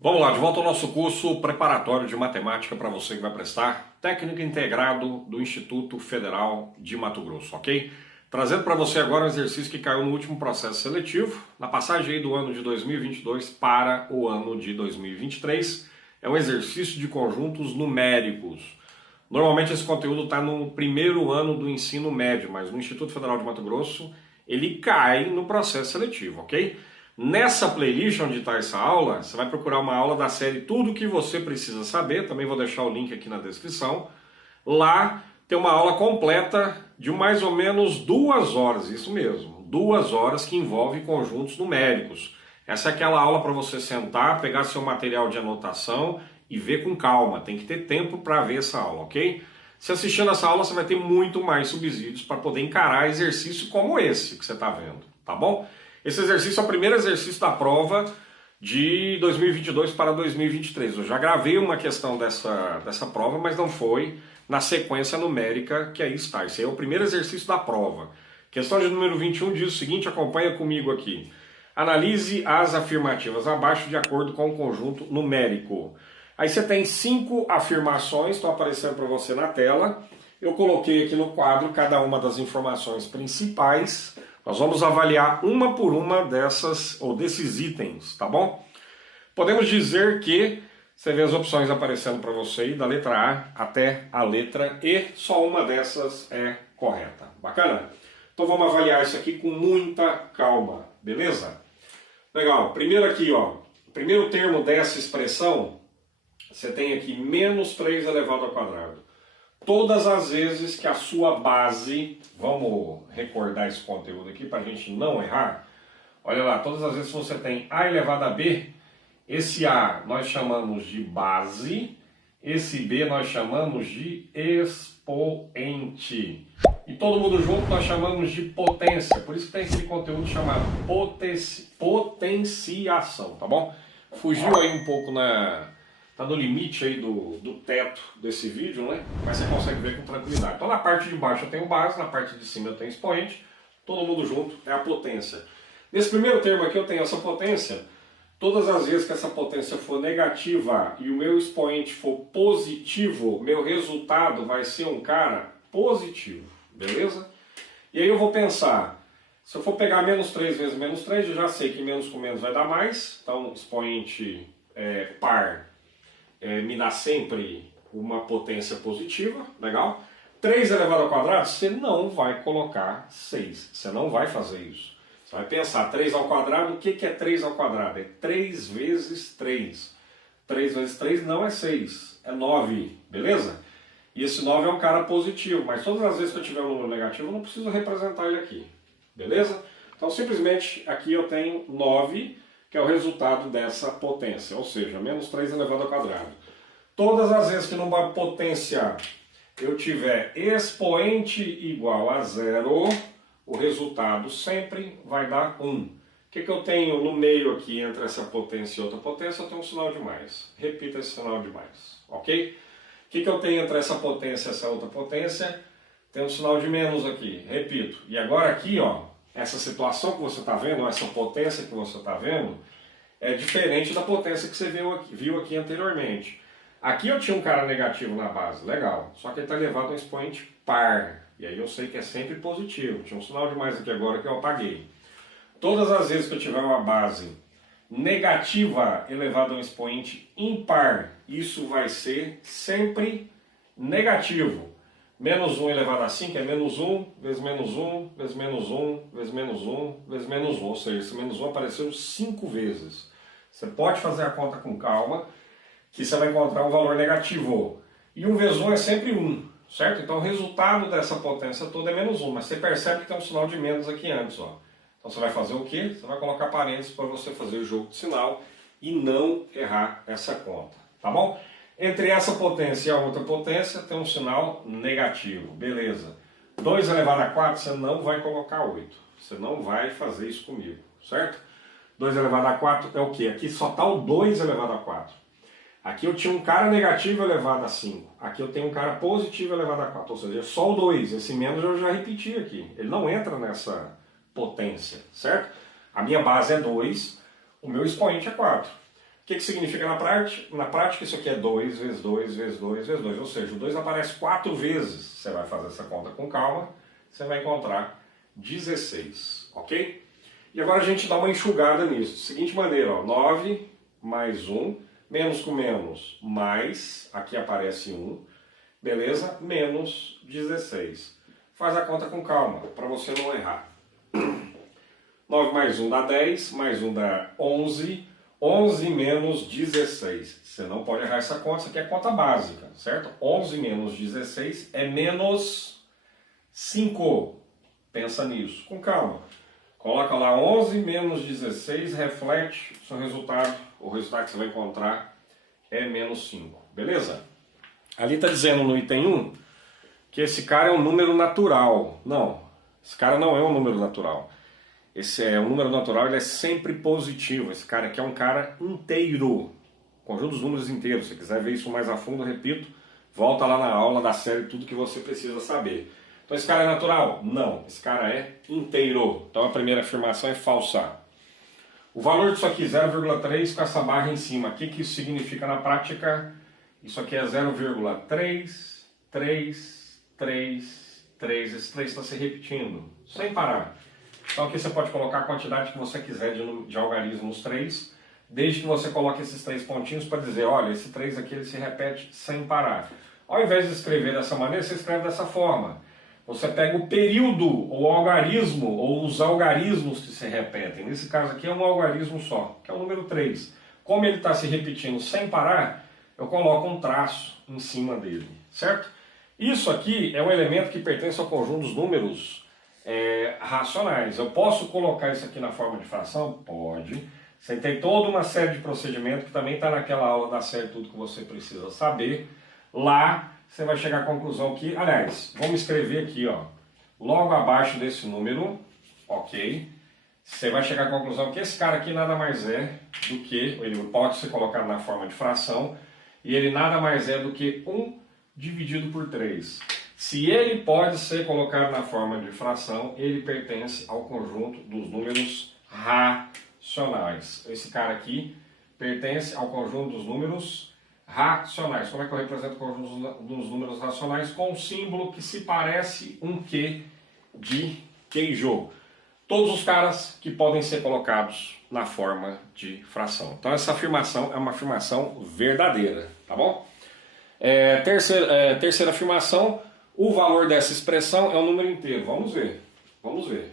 Vamos lá, de volta ao nosso curso preparatório de matemática para você que vai prestar técnico integrado do Instituto Federal de Mato Grosso, ok? Trazendo para você agora um exercício que caiu no último processo seletivo, na passagem aí do ano de 2022 para o ano de 2023. É um exercício de conjuntos numéricos. Normalmente esse conteúdo está no primeiro ano do ensino médio, mas no Instituto Federal de Mato Grosso ele cai no processo seletivo, ok? Nessa playlist onde está essa aula, você vai procurar uma aula da série Tudo o que você precisa saber, também vou deixar o link aqui na descrição. Lá tem uma aula completa de mais ou menos 2 horas, isso mesmo, 2 horas que envolve conjuntos numéricos. Essa é aquela aula para você sentar, pegar seu material de anotação e ver com calma, tem que ter tempo para ver essa aula, ok? Se assistindo essa aula você vai ter muito mais subsídios para poder encarar exercício como esse que você está vendo, tá bom? Esse exercício é o primeiro exercício da prova de 2022 para 2023. Eu já gravei uma questão dessa prova, mas não foi na sequência numérica que aí está. Esse aí é o primeiro exercício da prova. Questão de número 21 diz o seguinte, acompanha comigo aqui. Analise as afirmativas abaixo de acordo com o conjunto numérico. Aí você tem 5 afirmações, estão aparecendo para você na tela. Eu coloquei aqui no quadro cada uma das informações principais. Nós vamos avaliar uma por uma dessas ou desses itens, tá bom? Podemos dizer que você vê as opções aparecendo para você aí, da letra A até a letra E, só uma dessas é correta. Bacana? Então vamos avaliar isso aqui com muita calma, beleza? Legal, primeiro aqui, ó, o primeiro termo dessa expressão, você tem aqui menos 3 elevado ao quadrado. Todas as vezes que a sua base, vamos recordar esse conteúdo aqui para a gente não errar, olha lá, todas as vezes que você tem A elevado a B, esse A nós chamamos de base, esse B nós chamamos de expoente. E todo mundo junto nós chamamos de potência, por isso que tem aquele conteúdo chamado potenciação, tá bom? Fugiu aí um pouco tá no limite aí do teto desse vídeo, né? Mas você consegue ver com tranquilidade. Então na parte de baixo eu tenho base, na parte de cima eu tenho expoente, todo mundo junto é a potência. Nesse primeiro termo aqui eu tenho essa potência, todas as vezes que essa potência for negativa e o meu expoente for positivo, meu resultado vai ser um cara positivo, beleza? E aí eu vou pensar, se eu for pegar menos 3 vezes menos 3, eu já sei que menos com menos vai dar mais, então expoente par me dá sempre uma potência positiva, legal? 3 elevado ao quadrado, você não vai colocar 6, você não vai fazer isso. Você vai pensar, 3 ao quadrado, o que é 3 ao quadrado? É 3 vezes 3. 3 vezes 3 não é 6, é 9, beleza? E esse 9 é um cara positivo, mas todas as vezes que eu tiver um número negativo, eu não preciso representar ele aqui, beleza? Então simplesmente aqui eu tenho 9, que é o resultado dessa potência, ou seja, menos 3 elevado ao quadrado. Todas as vezes que numa potência eu tiver expoente igual a 0, o resultado sempre vai dar 1. O que eu tenho no meio aqui entre essa potência e outra potência? Eu tenho um sinal de mais. Repita esse sinal de mais, ok? O que eu tenho entre essa potência e essa outra potência? Tem um sinal de menos aqui, repito. E agora aqui, ó, essa situação que você está vendo, essa potência que você está vendo, é diferente da potência que você viu aqui anteriormente. Aqui eu tinha um cara negativo na base, legal, só que ele está elevado a um expoente par, e aí eu sei que é sempre positivo. Tinha um sinal de mais aqui agora que eu apaguei. Todas as vezes que eu tiver uma base negativa elevada a um expoente impar, isso vai ser sempre negativo. Menos 1 elevado a 5 é menos 1, vezes menos 1, vezes menos 1, vezes menos 1, vezes menos 1. Ou seja, esse menos 1 apareceu 5 vezes. Você pode fazer a conta com calma, que você vai encontrar um valor negativo. E 1 vezes 1 é sempre 1, certo? Então o resultado dessa potência toda é menos 1, mas você percebe que tem um sinal de menos aqui antes, ó. Então você vai fazer o quê? Você vai colocar parênteses para você fazer o jogo de sinal e não errar essa conta, tá bom? Entre essa potência e a outra potência tem um sinal negativo, beleza. 2 elevado a 4 você não vai colocar 8, você não vai fazer isso comigo, certo? 2 elevado a 4 é o quê? Aqui só está o 2 elevado a 4. Aqui eu tinha um cara negativo elevado a 5, aqui eu tenho um cara positivo elevado a 4, ou seja, só o 2, esse menos eu já repeti aqui, ele não entra nessa potência, certo? A minha base é 2, o meu expoente é 4. que significa na prática? Na prática isso aqui é 2 vezes 2 vezes 2 vezes 2, ou seja, o 2 aparece 4 vezes. Você vai fazer essa conta com calma, você vai encontrar 16, ok? E agora a gente dá uma enxugada nisso, da seguinte maneira, ó, 9 mais 1, menos com menos, mais, aqui aparece 1, beleza? Menos 16. Faz a conta com calma, para você não errar. 9 mais 1 dá 10, mais 1 dá 11, 11 menos 16. Você não pode errar essa conta, isso aqui é conta básica, certo? 11 menos 16 é menos 5. Pensa nisso, com calma. Coloca lá 11 menos 16, reflete o seu resultado. O resultado que você vai encontrar é menos 5, beleza? Ali está dizendo no item 1 que esse cara é um número natural. Não, esse cara não é um número natural. Esse é um número natural, ele é sempre positivo. Esse cara aqui é um cara inteiro, conjunto dos números inteiros. Se você quiser ver isso mais a fundo, repito, volta lá na aula da série Tudo que você precisa saber. Então esse cara é natural? Não, esse cara é inteiro. Então a primeira afirmação é falsa. O valor disso aqui, 0,3 com essa barra em cima, o que isso significa na prática? Isso aqui é 0,33333. Esse 3 está se repetindo, sem parar. Então aqui você pode colocar a quantidade que você quiser de algarismos 3, desde que você coloque esses 3 pontinhos para dizer, olha, esse 3 aqui ele se repete sem parar. Ao invés de escrever dessa maneira, você escreve dessa forma. Você pega o período, ou algarismo, ou os algarismos que se repetem. Nesse caso aqui é um algarismo só, que é o número 3. Como ele está se repetindo sem parar, eu coloco um traço em cima dele, certo? Isso aqui é um elemento que pertence ao conjunto dos números racionais. Eu posso colocar isso aqui na forma de fração? Pode. Você tem toda uma série de procedimentos que também está naquela aula da série Tudo que você precisa saber. Lá você vai chegar à conclusão que, aliás, vamos escrever aqui, ó, logo abaixo desse número, ok? Você vai chegar à conclusão que esse cara aqui nada mais é do que, ele pode ser colocado na forma de fração, e ele nada mais é do que 1 dividido por 3. Se ele pode ser colocado na forma de fração, ele pertence ao conjunto dos números racionais. Esse cara aqui pertence ao conjunto dos números racionais. Como é que eu represento o conjunto dos números racionais? Com um símbolo que se parece um Q de queijo. Todos os caras que podem ser colocados na forma de fração. Então essa afirmação é uma afirmação verdadeira, tá bom? Terceira afirmação, o valor dessa expressão é um número inteiro. Vamos ver, vamos ver.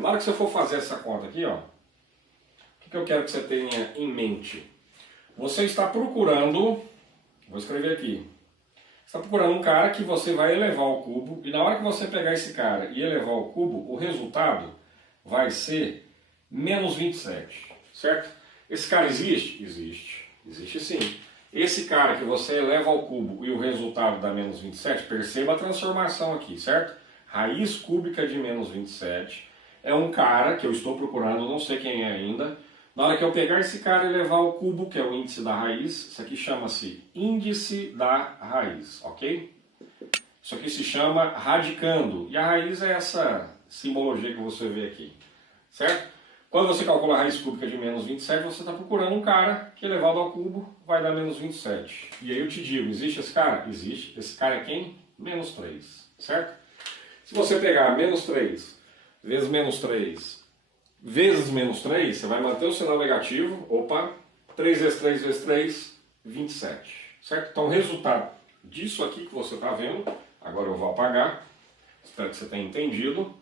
Na hora que você for fazer essa conta aqui, ó, o que eu quero que você tenha em mente? Você está procurando, vou escrever aqui, você está procurando um cara que você vai elevar ao cubo, e na hora que você pegar esse cara e elevar ao cubo, o resultado vai ser menos 27, certo? Esse cara existe? Existe. Existe sim. Esse cara que você eleva ao cubo e o resultado dá menos 27, perceba a transformação aqui, certo? Raiz cúbica de menos 27 é um cara que eu estou procurando, não sei quem é ainda. Na hora que eu pegar esse cara e levar ao cubo, que é o índice da raiz, isso aqui chama-se índice da raiz, ok? Isso aqui se chama radicando, e a raiz é essa simbologia que você vê aqui, certo? Quando você calcula a raiz cúbica de menos 27, você está procurando um cara que elevado ao cubo vai dar menos 27. E aí eu te digo, existe esse cara? Existe. Esse cara é quem? Menos 3, certo? Se você pegar menos 3 vezes menos 3 vezes menos 3, você vai manter o sinal negativo, opa, 3 vezes 3 vezes 3, 27, certo? Então o resultado disso aqui que você está vendo, agora eu vou apagar, espero que você tenha entendido,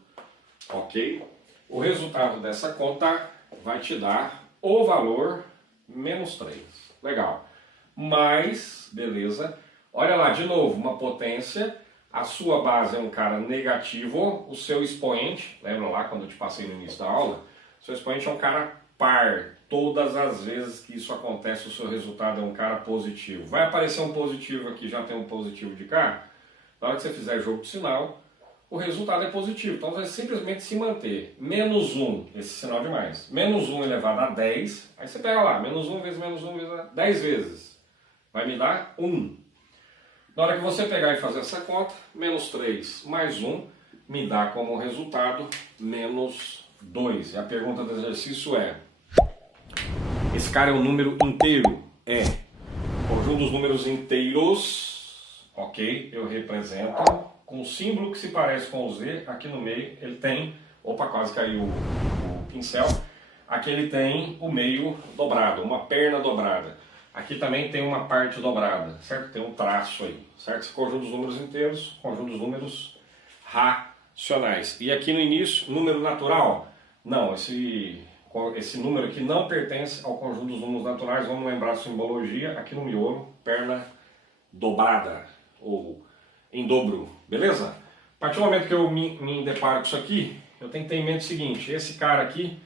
ok? O resultado dessa conta vai te dar o valor menos 3, legal. Mas, beleza, olha lá, de novo, uma potência, a sua base é um cara negativo, o seu expoente, lembra lá quando eu te passei no início da aula? O seu expoente é um cara par. Todas as vezes que isso acontece, o seu resultado é um cara positivo. Vai aparecer um positivo aqui, já tem um positivo de cá. Na hora que você fizer jogo de sinal, o resultado é positivo. Então vai simplesmente se manter. Menos 1, esse sinal de mais. Menos 1 elevado a 10. Aí você pega lá, menos 1 vezes menos 1 vezes 10 vezes. Vai me dar 1. Na hora que você pegar e fazer essa conta, menos 3 mais 1 me dá como resultado menos 2. E a pergunta do exercício é: Esse cara é um número inteiro. É. Conjunto dos números inteiros, ok? Eu represento com um símbolo que se parece com o Z. Aqui no meio ele tem... Opa, quase caiu o pincel. Aqui ele tem o meio dobrado, uma perna dobrada. Aqui também tem uma parte dobrada, certo? Tem um traço aí, certo? Esse conjunto dos números inteiros, conjunto dos números racionais. E aqui no início, número natural? Não, esse número aqui não pertence ao conjunto dos números naturais. Vamos lembrar a simbologia aqui no miolo, perna dobrada, ou em dobro, beleza? A partir do momento que eu me deparo com isso aqui, eu tenho que ter em mente o seguinte: esse cara aqui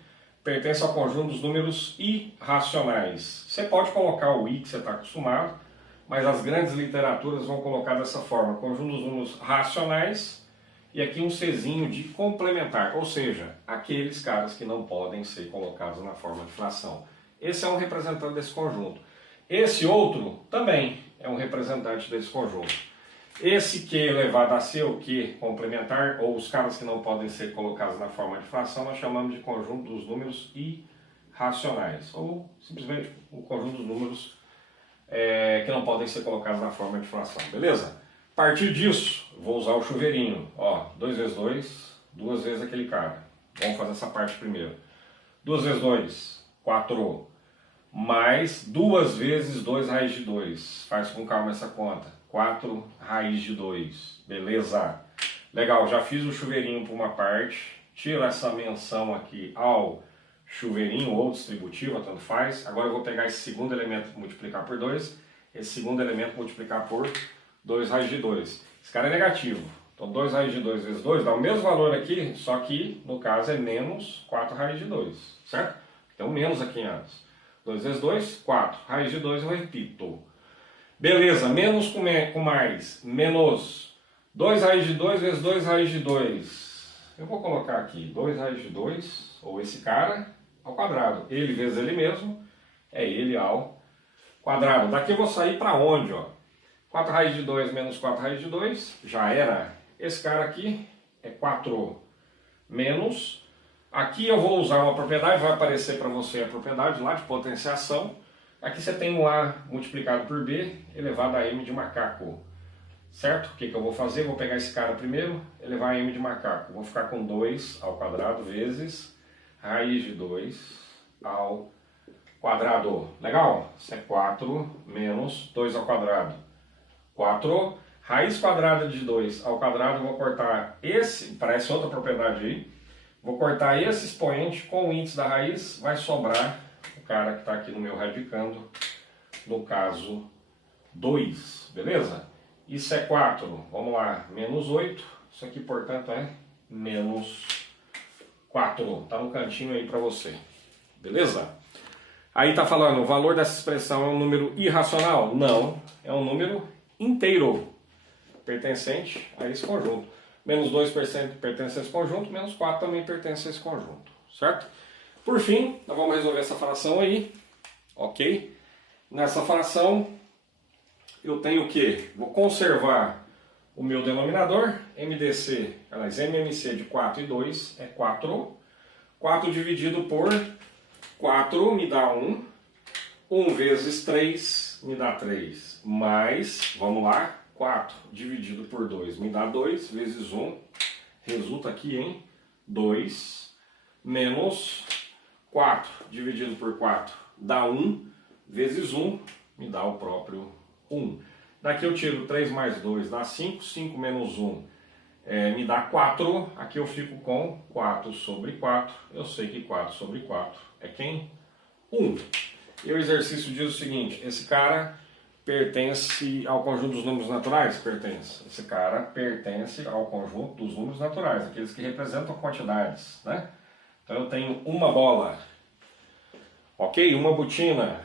pertence ao conjunto dos números irracionais. Você pode colocar o I que você está acostumado, mas as grandes literaturas vão colocar dessa forma: conjunto dos números racionais, e aqui um Czinho de complementar, ou seja, aqueles caras que não podem ser colocados na forma de fração. Esse é um representante desse conjunto. Esse outro também é um representante desse conjunto. Esse Q elevado a C, o Q complementar, ou os caras que não podem ser colocados na forma de fração, nós chamamos de conjunto dos números irracionais, ou simplesmente o conjunto dos números que não podem ser colocados na forma de fração, beleza? A partir disso, vou usar o chuveirinho, ó, 2 vezes 2, 2 vezes aquele cara. Vamos fazer essa parte primeiro. 2 vezes 2, 4, mais 2 vezes 2 raiz de 2. Faz com calma essa conta. 4 raiz de 2, beleza? Legal, já fiz o chuveirinho por uma parte, tiro essa menção aqui ao chuveirinho ou distributiva, tanto faz. Agora eu vou pegar esse segundo elemento e multiplicar por 2, esse segundo elemento multiplicar por 2 raiz de 2. Esse cara é negativo, então 2 raiz de 2 vezes 2 dá o mesmo valor aqui, só que no caso é menos 4 raiz de 2, certo? Tem um menos aqui antes. 2 vezes 2, 4. Raiz de 2 eu repito. Beleza, menos com mais, menos 2 raiz de 2 vezes 2 raiz de 2. Eu vou colocar aqui 2 raiz de 2, ou esse cara, ao quadrado. Ele vezes ele mesmo, é ele ao quadrado. Daqui eu vou sair para onde, ó? 4 raiz de 2 menos 4 raiz de 2, já era. Esse cara aqui é 4 menos. Aqui eu vou usar uma propriedade, vai aparecer para você a propriedade lá de potenciação. Aqui você tem um A multiplicado por B elevado a M de macaco, certo? O que eu vou fazer? Vou pegar esse cara primeiro, elevar a M de macaco. Vou ficar com 2 ao quadrado vezes raiz de 2 ao quadrado. Legal? Isso é 4 menos 2 ao quadrado. 4, raiz quadrada de 2 ao quadrado, eu vou cortar esse, parece outra propriedade aí. Vou cortar esse expoente com o índice da raiz, vai sobrar o cara que está aqui no meu radicando, no caso 2, beleza? Isso é 4, vamos lá, menos 8, isso aqui portanto é menos 4, está no cantinho aí para você, beleza? Aí está falando, o valor dessa expressão é um número irracional? Não, é um número inteiro, pertencente a esse conjunto. Menos 2 pertence a esse conjunto, menos 4 também pertence a esse conjunto, certo? Por fim, nós vamos resolver essa fração aí, ok? Nessa fração, eu tenho o quê? Vou conservar o meu denominador, MDC, aliás, MMC de 4 e 2 é 4. 4 dividido por 4 me dá 1. 1 vezes 3 me dá 3. Mais, vamos lá, 4 dividido por 2 me dá 2, vezes 1, resulta aqui em 2, menos 4 dividido por 4 dá 1, vezes 1 me dá o próprio 1. Daqui eu tiro 3 mais 2 dá 5, 5 menos 1 me dá 4, aqui eu fico com 4 sobre 4, eu sei que 4 sobre 4 é quem? 1. E o exercício diz o seguinte, esse cara pertence ao conjunto dos números naturais? Pertence. Esse cara pertence ao conjunto dos números naturais, aqueles que representam quantidades, né? Então eu tenho uma bola, ok? Uma botina,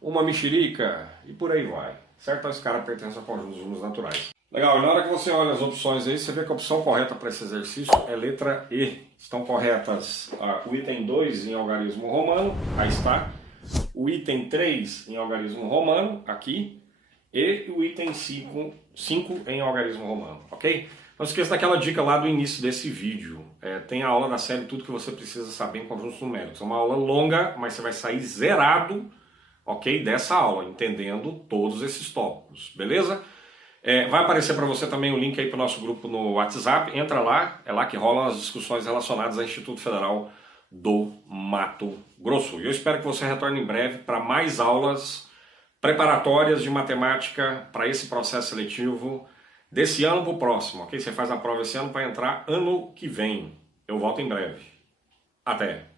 uma mexerica e por aí vai, certo? Então esse cara pertence ao conjunto dos números naturais. Legal, na hora que você olha as opções aí, você vê que a opção correta para esse exercício é letra E. Estão corretas o item 2 em algarismo romano, aí está. O item 3 em algarismo romano, aqui, e o item 5 em algarismo romano, ok? Não esqueça daquela dica lá do início desse vídeo. Tem a aula da série Tudo que você precisa saber em conjuntos numéricos. É uma aula longa, mas você vai sair zerado, ok, dessa aula, entendendo todos esses tópicos, beleza? Vai aparecer para você também o link aí para o nosso grupo no WhatsApp. Entra lá, é lá que rolam as discussões relacionadas ao Instituto Federal do Mato Grosso. E eu espero que você retorne em breve para mais aulas preparatórias de matemática para esse processo seletivo desse ano para o próximo, ok? Você faz a prova esse ano para entrar ano que vem. Eu volto em breve. Até!